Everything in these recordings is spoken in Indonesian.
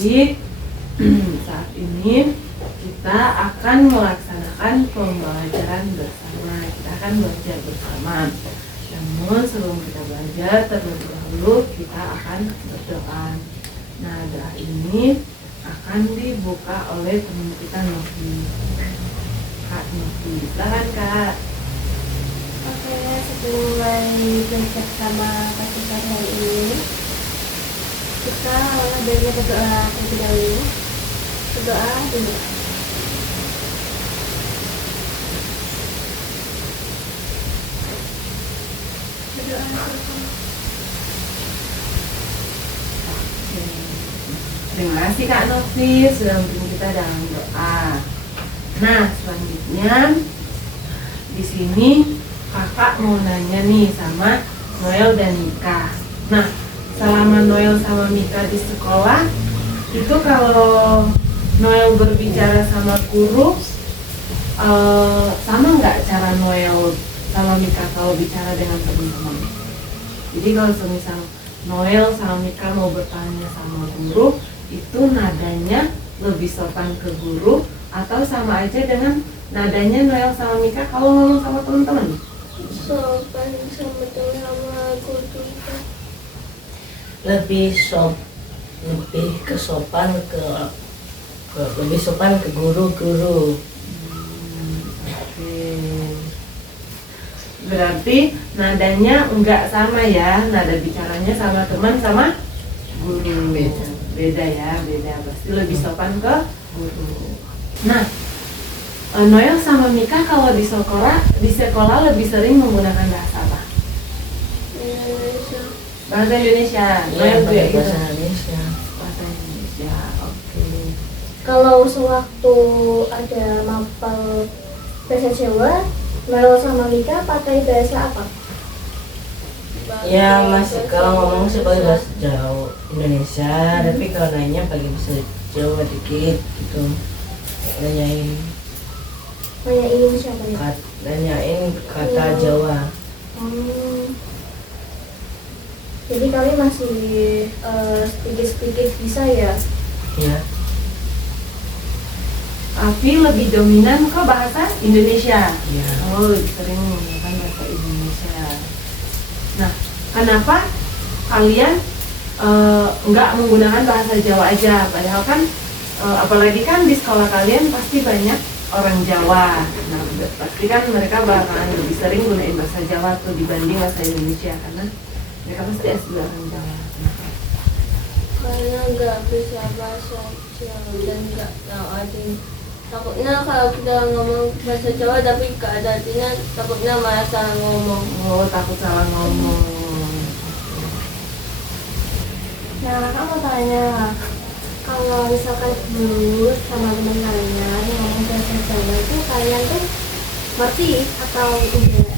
Baik, saat ini kita akan melaksanakan pembelajaran bersama. Kita akan belajar bersama. Namun sebelum kita belajar, terlebih dahulu kita akan berdoa. Nah, doa ini akan dibuka oleh teman kita Novi. Kak Novi, silakan Kak. Oke, sebelum mulai belajar sama kita hari ini, kita baiknya berdoa terlebih dahulu. Berdoa dulu. Berdoa dulu. Terima kasih Kak Novi sudah membimbing kita dalam doa. Nah, selanjutnya di sini kakak mau nanya nih sama Noel dan Mika. Nah, selama Noel sama Mika di sekolah, itu kalau Noel berbicara sama guru, sama nggak cara Noel sama Mika kalau bicara dengan teman-teman? Jadi kalau semisal Noel sama Mika mau bertanya sama guru, itu nadanya lebih sopan ke guru atau sama aja dengan nadanya Noel sama Mika kalau ngomong sama teman-teman? Sopan sama teman sama guru. Lebih sopan ke guru. Oke. Berarti nadanya enggak sama ya, nada bicaranya sama teman sama guru. Beda ya, beda. Pasti lebih sopan ke guru. Nah, Noel sama Mika kalau di sekolah lebih sering menggunakan bahasa apa? Indonesia. Bahasa Indonesia. Noel juga Pakai gitu. bahasa Indonesia. Bahasa Indonesia. Oke. Kalau sewaktu ada mapel bahasa Jawa, Mel sama Mika pakai bahasa apa? Ya masih kalau ngomong sih pakai bahasa Jawa Indonesia, tapi kalau nanya pakai bahasa Jawa dikit gitu. Nanyain Siapa ya? nanyain kata Jawa. Jadi kalian masih sedikit-sedikit bisa ya? Ya. Tapi lebih dominan ke bahasa Indonesia. Ya. Oh, lebih sering menggunakan bahasa Indonesia. Nah, kenapa kalian nggak menggunakan bahasa Jawa aja? Padahal kan, apalagi kan di sekolah kalian pasti banyak orang Jawa. Nah, pasti kan mereka bakalan lebih sering gunain bahasa Jawa tuh dibanding bahasa Indonesia karena mereka pasti asli orang Jawa. Karena nggak bisa bahasa Jawa dan nggak tahu artinya. Takutnya kalau kita ngomong bahasa Jawa tapi nggak ada artinya, takutnya malah salah ngomong. Oh, takut salah ngomong. Nah, kakak mau tanya, kalau misalkan dulu sama teman kalian ngomong bahasa Jawa itu kalian tuh ngerti atau enggak?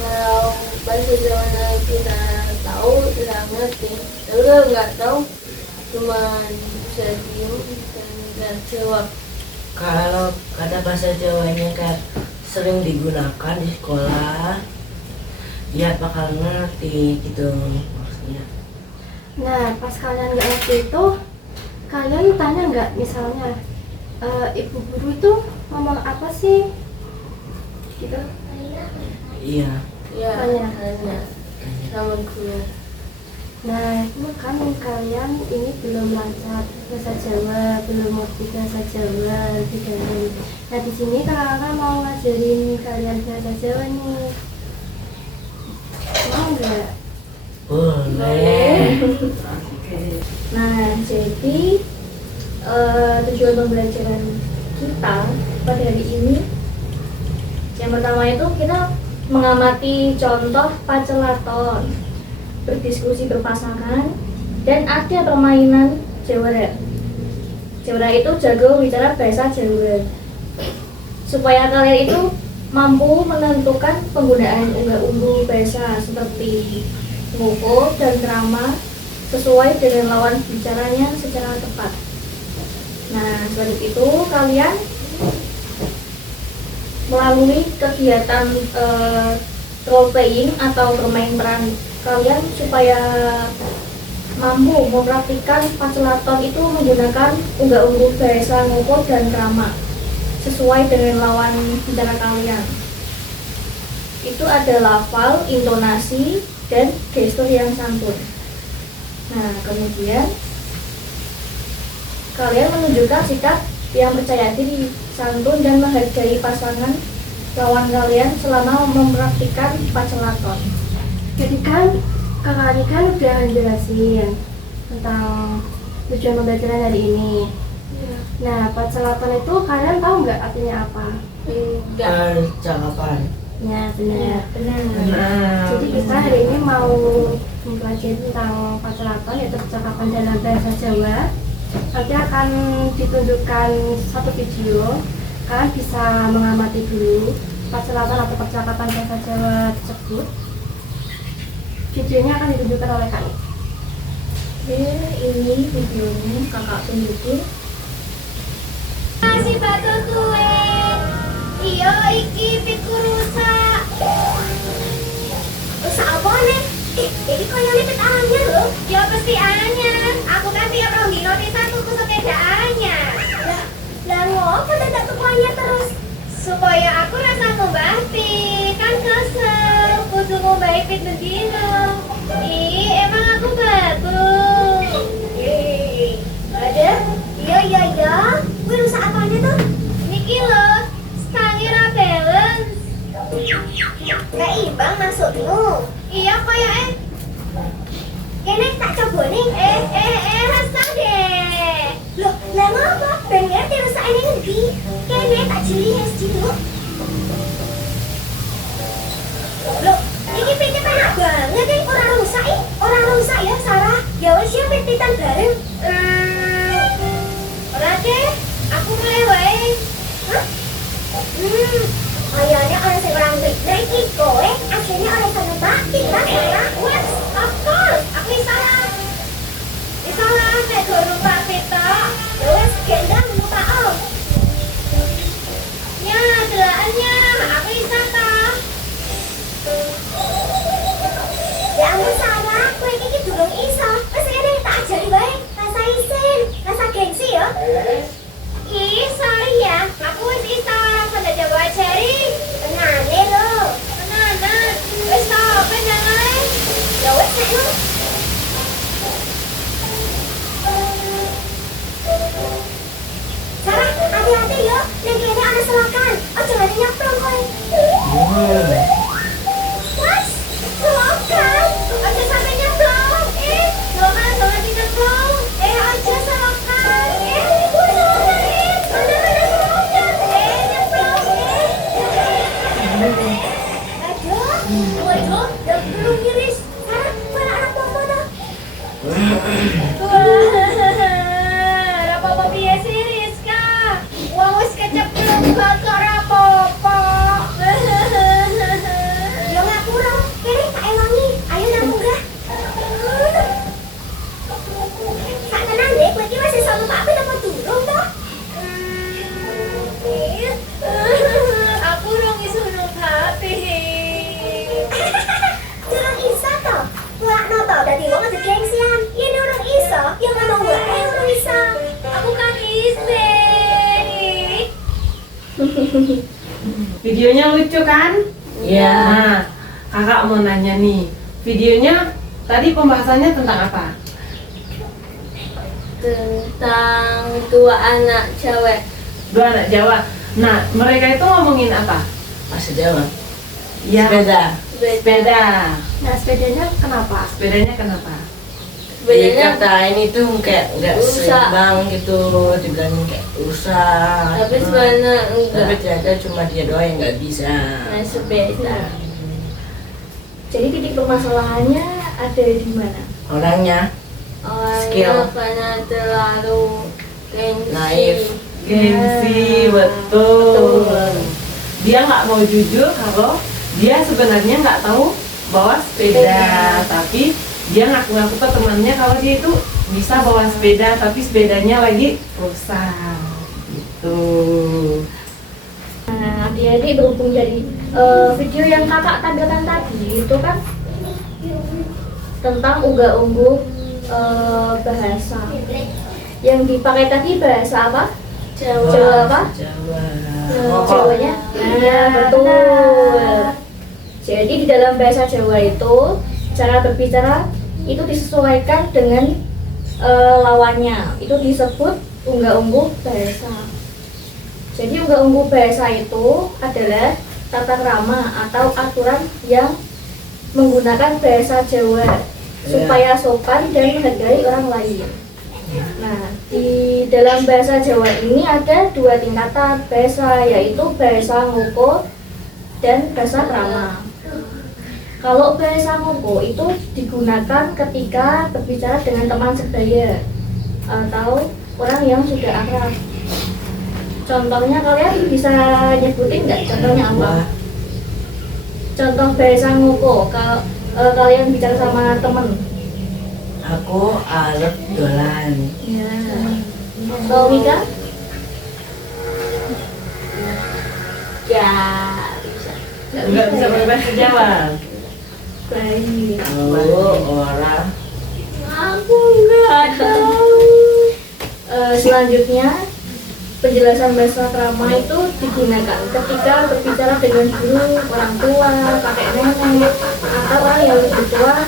Kalau bahasa Jawa yang kita tahu tidak ngerti, tapi kalau nggak tahu cuma bisa diem dan nggak jawab. Kalau kata bahasa Jawanya kayak sering digunakan di sekolah, ya bakal ngerti gitu maksudnya. Nah, pas kalian nggak ngerti itu, kalian tanya nggak misalnya, ibu guru itu ngomong apa sih? Gitu? Iya. Ya, tanya sama guru. Nah, itu kan kalian ini belum lancar bahasa Jawa, belum ngerti bahasa Jawa lebih dalam. Nah, di sini kakak mau ngajarin kalian bahasa Jawa nih. Mau nggak? Boleh. Oke. Nah, jadi tujuan pembelajaran kita pada hari ini, yang pertama itu kita mengamati contoh pacelaton, berdiskusi berpasangan, dan ada permainan jawara. Jawara itu jago bicara bahasa Jawa. Supaya kalian itu mampu menentukan penggunaan unggah-ungguh bahasa seperti ngoko dan krama sesuai dengan lawan bicaranya secara tepat. Nah, selain itu kalian melalui kegiatan role playing atau bermain peran kalian supaya mampu mempraktikkan pacelaton itu menggunakan unggah-ungguh bahasa ngopo dan krama sesuai dengan lawan bicara kalian. Itu ada lafal, intonasi, dan gestur yang santun. Nah, kemudian kalian menunjukkan sikap yang percaya diri, santun, dan menghargai pasangan lawan kalian selama mempraktikkan pacelaton. Jadi kan kakak ini kan udah jelasin tentang tujuan pembelajaran hari ini. Nah, pacelaton itu kalian tahu nggak artinya apa? Percakapan. Ya, benar. Benar. Jadi kita hari ini mau mempelajari tentang pacelaton, yaitu percakapan dalam bahasa Jawa. Nanti akan ditunjukkan satu video. Kalian bisa mengamati dulu pacelaton atau percakapan bahasa Jawa tersebut. Videonya akan ditunjukkan oleh kami. Oke, ini videonya kakak tunjukin. Si batu kue, iyo iki pitku rusak. Rusak apa nih? Ini kaya lipit anyar loh. Ya pasti anyar. Aku kan tiap rong dino pisan tuku sepeda anyar. Lah ngopo dadak tuku anyar terus? Supaya aku rasa ngembah pit, kan kesel. Kudu ngembah pit bendino. Ih, emang aku bagus. Ada? Iya. Gue rusak apanya tuh? Niki loh, stangi ra balance. Gak imbang maksudmu? Iya kayak kene tak coba nih. Rasa deh. Loh, lah ngapa? Ben ngerti rusak ini ngendi? Kene tak jeli dulu. Loh, ini pitnya penak banget nih. Orang rusak ya, Sarah. Ya wis ya pit-pitan bareng. Ora deh, aku mulai wae. Hah? Kayaknya orang sing orang bener iki kowe, aslinya orang sana batin kan ya? Wes, of course, aku salah. Salah, nek guru Pak Pita. Wes, gendang lupa om. Ya, delaannya, aku salah. Ya ampun Sarah, kowe iki durung iso. Wes kene tak ajari wae, rasa isin, rasa gengsi ya. Ih, sorry ya, aku wis iso, pada coba ajari. Tenane lho. Tenanan. Wis tau apa jangan? Ya wis nek lho. Sarah, hati-hati yo, nek kene ana selokan. Ojo nganti nyemplung kowe. Mas, selokan. Ojo sampe nyemplung. Jangan nganti nyemplung. Ojo selokan. Gue selokan. Mana selokan. Nyemplung. Aduh, udah belum ngiris. Sarah, mana anak popo dah? Rapopo piye sih Rizka? Wong wis keceplok bakal rapopo. Ya ngapura, kene tak ewangi. Ayo nang munggah. Sak tenan deh, kowe iki wis iso numpak apa apa durung to? Aku rong iso numpak. Durung iso to? Mulakno to dadi wong aja gengsian. Yen durung iso, ya ngomong wae durung iso. Aku kan isih. Videonya lucu kan? Iya. Nah, kakak mau nanya nih, videonya tadi pembahasannya tentang apa? Tentang dua anak cewek. Dua anak Jawa. Nah, mereka itu ngomongin apa? Bahasa Jawa. Ya, Sepeda. sepeda. Nah, sepedanya kenapa? Sepedanya kenapa? Dikatain itu kayak nggak Rusak. seimbang gitu, dibilang kayak rusak. Tapi sebenarnya Tapi enggak. ternyata cuma dia doang yang nggak bisa. Nah, sepeda. Jadi titik permasalahannya ada di mana? Orangnya Skill. Orangnya karena terlalu gengsi. Naif. Gengsi, betul. Dia nggak mau jujur kalau dia sebenarnya nggak tahu bawa sepeda, tapi dia ngaku-ngaku ke temannya kalau dia itu bisa bawa sepeda, tapi sepedanya lagi rusak, gitu. Nah, adik-adik berhubung dari video yang kakak tampilkan tadi itu kan tentang unggah-ungguh bahasa. Yang dipakai tadi bahasa apa? Jawa. Jawa apa? Jawa. Jawanya? Iya, betul. Jadi di dalam bahasa Jawa itu cara berbicara itu disesuaikan dengan lawannya. Itu disebut unggah-ungguh bahasa. Jadi unggah-ungguh bahasa itu adalah tata krama atau aturan yang menggunakan bahasa Jawa supaya sopan dan menghargai orang lain. Nah, di dalam bahasa Jawa ini ada 2 tingkatan bahasa, yaitu bahasa ngoko dan bahasa krama. Kalau bahasa ngoko itu digunakan ketika berbicara dengan teman sebaya atau orang yang sudah akrab. Contohnya kalian bisa nyebutin nggak? Contohnya apa? Contoh bahasa ngoko, kalau kalian bicara sama temen. Aku arep dolan. Ya. Kalau Mika? Ya, bisa. Nggak bisa pakai bahasa Jawa. Baik. Aku ora. Aku nggak tahu. Selanjutnya, penjelasan bahasa krama itu digunakan ketika berbicara dengan guru, orang tua, kakek nenek, atau orang yang lebih tua.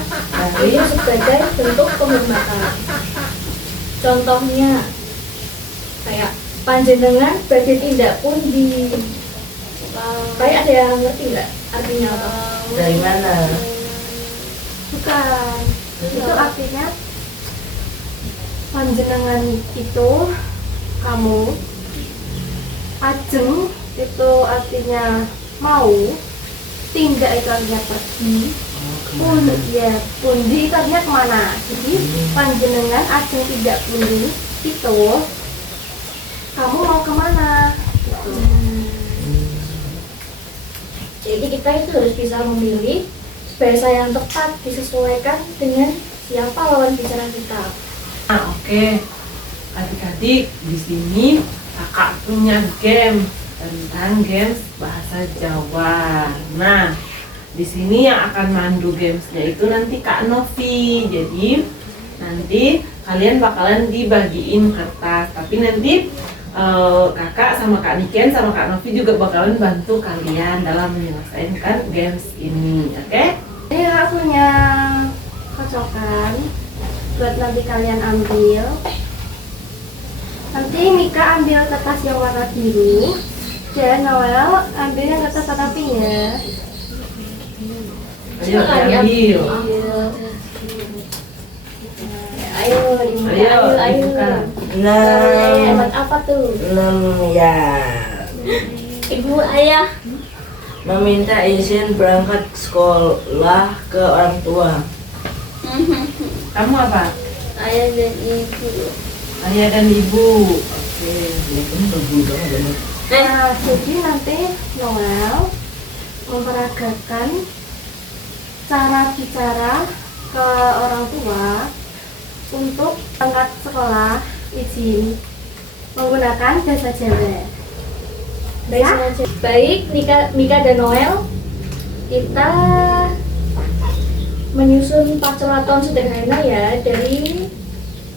Itu sebagai bentuk penghormatan. Contohnya, kayak panjenengan badhe tindak pundi. Kayak ada yang ngerti nggak artinya apa? Dari mana? Bukan. Itu artinya panjenengan itu kamu, ajeng itu artinya mau, tindak itu artinya pergi, pundi itu artinya kemana. Jadi panjenengan ajeng tidak pundi itu kamu mau kemana gitu. Jadi kita itu harus bisa memilih bahasa yang tepat disesuaikan dengan siapa lawan bicara kita. Nah, oke. Adik-adik, di sini kakak punya game tentang games bahasa Jawa. Nah, di sini yang akan mandu gamesnya itu nanti Kak Novi. Jadi nanti kalian bakalan dibagiin kertas. Tapi nanti kakak sama Kak Niken sama Kak Novi juga bakalan bantu kalian dalam menyelesaikan games ini. Oke? Ini aku punya kocokan buat nanti kalian ambil. Nanti Mika ambil kertas yang warna biru dan Noel ambil yang kertas warna pink ya. Ayo diambil. Ayo, ayo. bukan. Buat apa tuh? 6 ya. Ibu, ayah. Meminta izin berangkat sekolah ke orang tua. Kamu apa? Ayah dan ibu. Ayah dan ibu. Oke. Nah, jadi nanti Noel memperagakan cara bicara ke orang tua untuk berangkat sekolah izin menggunakan bahasa Jawa. Baik, Mika dan Noel, kita menyusun pacelaton sederhana ya dari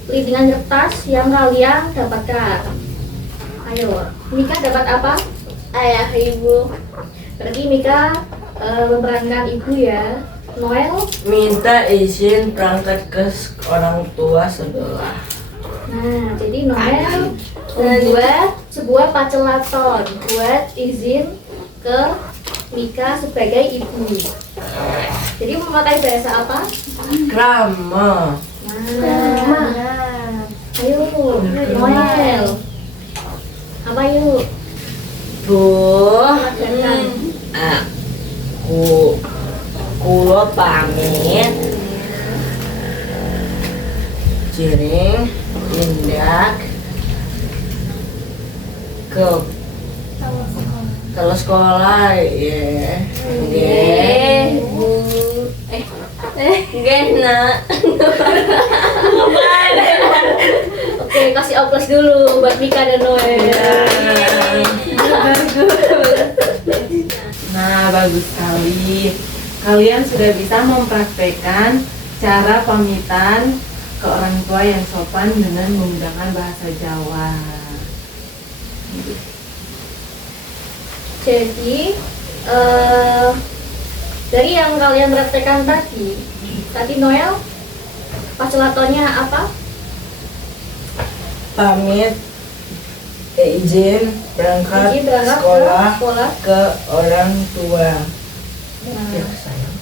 lintingan kertas yang kalian dapatkan. Ayo, Mika dapat apa? Ayah, ibu. Berarti Mika memerankan ibu ya. Noel? Minta izin berangkat ke orang tua sebelah. Nah, jadi Noel membuat sebuah pacelaton buat izin ke Mika sebagai ibu. Jadi memakai bahasa apa? Krama. Nah, ayo Noel. Apa yuk? Bu, Katakan. kulo pamit. Jiring tindak ke sekolah ya. Nggih, Bu. Nggih, Nak. Oke, kasih aplaus dulu buat Mika dan Noel. Nah, bagus sekali. Kalian sudah bisa mempraktekkan cara pamitan ke orang tua yang sopan dengan menggunakan bahasa Jawa. Jadi dari yang kalian praktekkan tadi Noel pacelatonya apa? Pamit, izin berangkat, Izin berangkat ke sekolah sekolah. ke orang tua. Nah, Ya, sayang.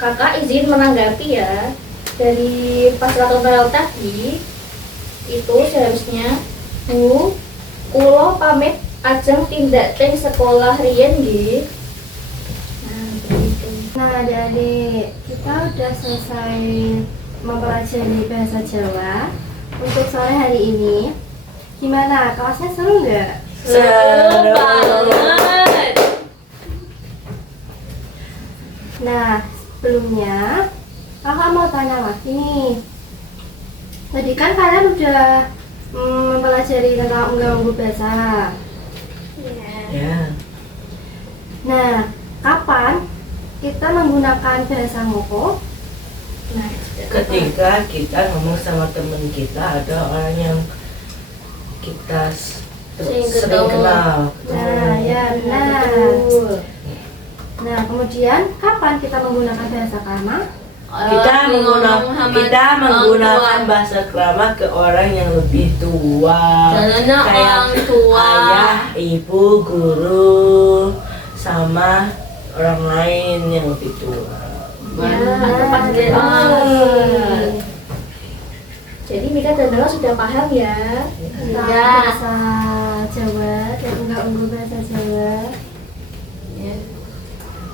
kakak izin menanggapi ya, dari paslaton Noel tadi itu seharusnya Bu kulo pamit ajeng tindak teng sekolah riyen nggih. Nah, begitu. Nah, adik-adik, kita udah selesai mempelajari bahasa Jawa untuk sore hari ini. Gimana? Kelasnya seru nggak? Seru banget. Nah, sebelumnya kakak mau tanya lagi nih. Tadi kan kalian udah mempelajari tentang unggal-ungguh bahasa. Ya. Nah, kapan kita menggunakan bahasa ngoko? Nah, Ketika kita ngomong sama temen kita, ada orang yang kita Sering sering ketemu. kenal. Nah, ya benar. betul. Nah, kemudian kapan kita menggunakan bahasa krama? Kita menggunakan bahasa krama ke orang yang lebih tua. Contohnya Kayak orang tua. ayah, ibu, guru, sama orang lain yang lebih tua. Atau panggil betul. Jadi Mika dan Noel sudah paham ya? Tentang Ya. bahasa Jawa dan unggal-ungguh bahasa Jawa. Ya.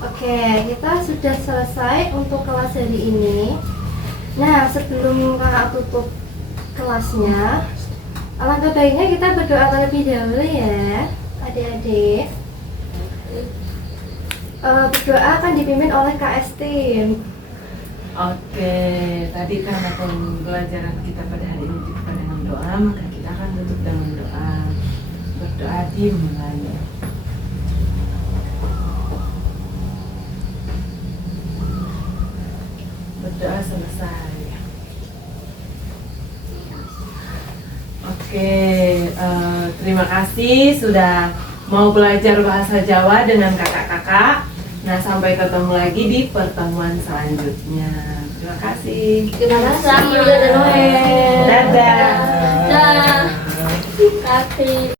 Oke, kita sudah selesai untuk kelas hari ini. Nah, sebelum kakak tutup kelasnya, alangkah baiknya kita berdoa terlebih dahulu ya, adik-adik. Berdoa akan dipimpin oleh Kak Estin. Oke, tadi karena pembelajaran kita pada hari ini dibuka dengan doa, maka kita akan tutup dengan doa. Berdoa dimulai. Berdoa selesai. Oke, terima kasih sudah mau belajar bahasa Jawa dengan kakak-kakak. Nah, sampai ketemu lagi di pertemuan selanjutnya. Terima kasih. Terima kasih Mika dan Noel. Dadah. Dadah. Kasih.